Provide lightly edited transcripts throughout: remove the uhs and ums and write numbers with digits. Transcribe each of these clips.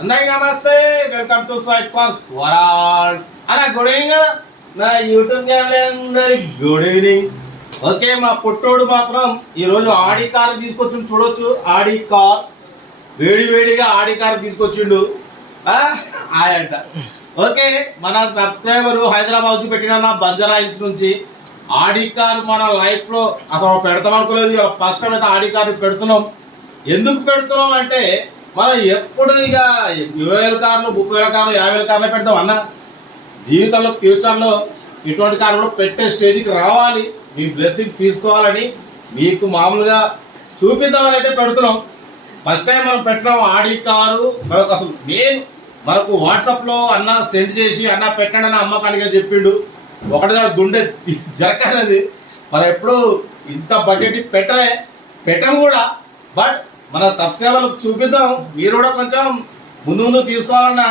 అందరికీ నమస్తే, welcome to site for world. అన్న గుడ్ ఈవినింగ్. నా యూట్యూబ్ ఛానల్ అందరికి గుడ్ ఈవినింగ్. ఓకే, మా పుట్టోడు మాత్రం ఈరోజు ఆడి కార్ తీసుకొచ్చిండు. చూడొచ్చు, ఆడి కార్ వేడిగా ఆడి కార్ తీసుకొచ్చిండు. ఆయంట. ఓకే, మన సబ్స్క్రైబరు హైదరాబాద్ పెట్టిన బంజారా హిల్స్ నుంచి ఆడి కార్ మన లైఫ్ లో అసలు పెడతాం అనుకోలేదు. ఫస్ట్ టైం అయితే ఆడి కార్ పెడుతున్నాం. ఎందుకు పెడుతున్నాం అంటే మనం ఎప్పుడు ఇక 20,000 కార్లు, 30,000 కార్లు, 50,000 కార్లు పెడతాం అన్న. జీవితంలో ఫ్యూచర్లో ఇటువంటి కారు కూడా పెట్టే స్టేజ్కి రావాలి, మీ బ్లెస్సింగ్ తీసుకోవాలని మీకు మామూలుగా చూపిద్దామని అయితే పెడుతున్నాం. ఫస్ట్ టైం మనం పెట్టినాం ఆడి కారు. మనకు అసలు మెయిన్ మనకు వాట్సాప్లో అన్న సెండ్ చేసి అన్న పెట్టండి అని అమ్మకానిగా చెప్పిండు. ఒకటిగా గుండె జరగనేది. మనం ఎప్పుడు ఇంత బడ్జెట్ పెట్టము కూడా. బట్ మన సబ్స్క్రైబర్లకు చూపిద్దాం, మీరు కూడా కొంచెం ముందు తీసుకోవాలన్న.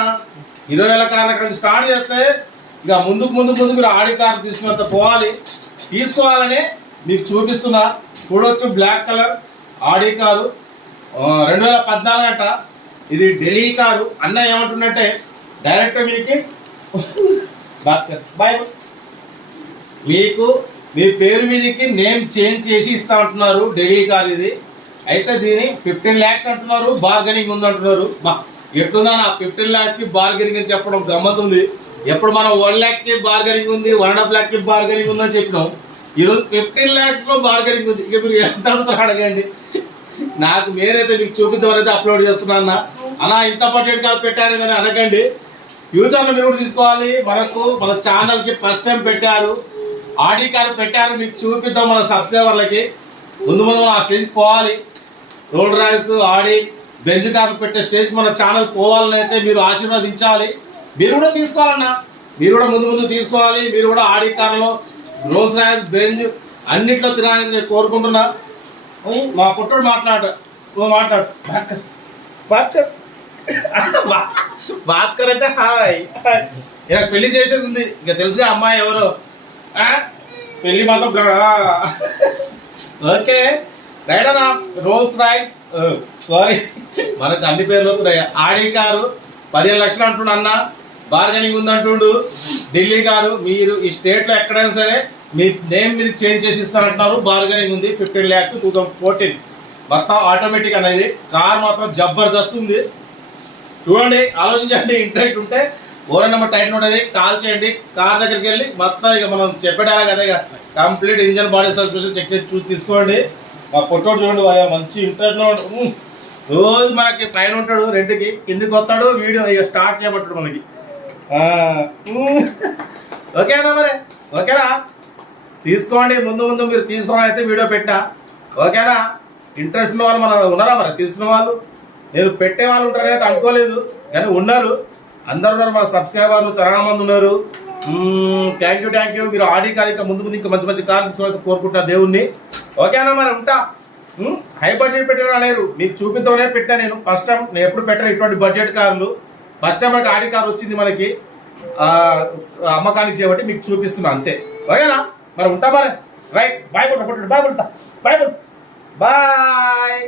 20,000 కార్ల కలిసి స్టార్ట్ చేస్తే ఇక ముందుకు మీరు ఆడి కార్ తీసుకున్నంత తీసుకోవాలని మీకు చూపిస్తున్నా. చూడవచ్చు, బ్లాక్ కలర్ ఆడి కారు 2014 అంట. ఇది ఢిల్లీ కారు. అన్న ఏమంటుందంటే డైరెక్ట్ మీకు మీ పేరు మీదకి నేమ్ చేంజ్ చేసి ఇస్తా అంటున్నారు. ఢిల్లీ కార్ ఇది అయితే దీని 15 lakhs అంటున్నారు. బార్గెనింగ్ ఉంది అంటున్నారు. ఎట్లుందా నా 15 lakhs కి బార్గెనింగ్ అని చెప్పడం గమ్మతుంది. ఎప్పుడు మనం 1 lakh కి బార్గెనింగ్ ఉంది, 1.5 lakh కి బార్గెనింగ్ ఉందని చెప్పినాం. ఈరోజు 15 lakhs లో బార్గెనింగ్ ఉంది. ఇక మీరు ఎంత అడుగుతారు అడగండి. నాకు నేనైతే మీకు చూపిద్దామని అప్లోడ్ చేస్తున్నా అన్న. ఇంత బడ్జెట్ కాదు పెట్టారు అని అనకండి. ఫ్యూచర్లో మీరు కూడా తీసుకోవాలి. మన ఛానల్కి ఫస్ట్ టైం పెట్టారు, ఆడి కారు పెట్టారు, మీకు చూపిద్దాం మన సబ్స్క్రైబర్లకి. ముందు ఆ స్టేజ్ పోవాలి. రోల్డ్ రాయల్స్, ఆడి, బెంజ్ కార్లు పెట్టే స్టేజ్ మన ఛానల్ పోవాలని అయితే మీరు ఆశీర్వదించాలి. మీరు కూడా తీసుకోవాలన్నా, మీరు కూడా ముందు తీసుకోవాలి. మీరు కూడా ఆడి కార్లో రోల్స్ రాయల్స్, బెంజ్ అన్నిట్లో తినాలని నేను కోరుకుంటున్నా. మా పుట్టుడు మాట్లాడు, నువ్వు మాట్లాడు. బాత్కర్ అంటే హాయ్. ఇలా పెళ్లి చేసేది ఉంది, ఇక తెలిసి అమ్మాయి ఎవరు పెళ్లి మాత్రం. ఓకే, రైట్ అన్న. రోల్స్ రాయ్స్, సారీ మనకు అన్ని పేర్లు ఆడి కారు 15 లక్షలు అంటుండు అన్న. బార్గెనింగ్ ఉందంటుండు. ఢిల్లీ కారు మీరు ఈ స్టేట్లో ఎక్కడైనా సరే మీ నేమ్ మీరు చేంజ్ చేసి ఇస్తానంటున్నారు. బార్గెనింగ్ ఉంది. 15 lakhs 2014 మొత్తం ఆటోమేటిక్ అనేది. కార్ మాత్రం జబర్దస్త్ ఉంది. చూడండి, ఆలోచించండి. ఇంట్రెస్ట్ ఉంటే ఓరో నెంబర్ టైట్ ఉంటుంది, కాల్ చేయండి. కార్ దగ్గరికి వెళ్ళి మొత్తం ఇక మనం చెప్పేటారా కదా, ఇక complete engine body suspension check చేసి చూసి తీసుకోండి. మా పొట్టోడు చూడండి, వారు మంచి ఇంట్రెస్ట్లో రోజు మనకి పైన ఉంటాడు, రెండుకి కిందికి వస్తాడు. వీడియో ఇక స్టార్ట్ చేయమంటాడు మనకి. ఓకేనా మరి? ఓకేనా? తీసుకోండి. ముందు మీరు తీసుకోవాలని అయితే వీడియో పెట్టా. ఓకేనా? ఇంట్రెస్ట్ ఉన్న వాళ్ళు మన ఉన్నారా మరి తీసుకున్న వాళ్ళు? నేను పెట్టే వాళ్ళు ఉంటారని అనుకోలేదు, కానీ ఉన్నారు, అందరు ఉన్నారు. మన సబ్స్క్రైబర్లు చాలా మంది ఉన్నారు. Thank you. మీరు ఆడి కార్ ఇంకా ముందు ఇంకా మంచి కార్ తీసుకోవాలని కోరుకుంటున్నా దేవుణ్ణి. ఓకేనా మరి? ఉంటా. హై బడ్జెట్ పెట్టారు లేరు, మీకు చూపిద్దామనే పెట్టా నేను. ఫస్ట్ టైం నేను ఎప్పుడు పెట్టాను ఇటువంటి బడ్జెట్ కార్లు. ఫస్ట్ టైం మనకి ఆడి కార్ వచ్చింది మనకి అమ్మకానికి చేయబట్టి మీకు చూపిస్తున్నా అంతే. ఓకేనా మరి? ఉంటా మరి. రైట్, బాయ్ కొట్టు. బాయ్.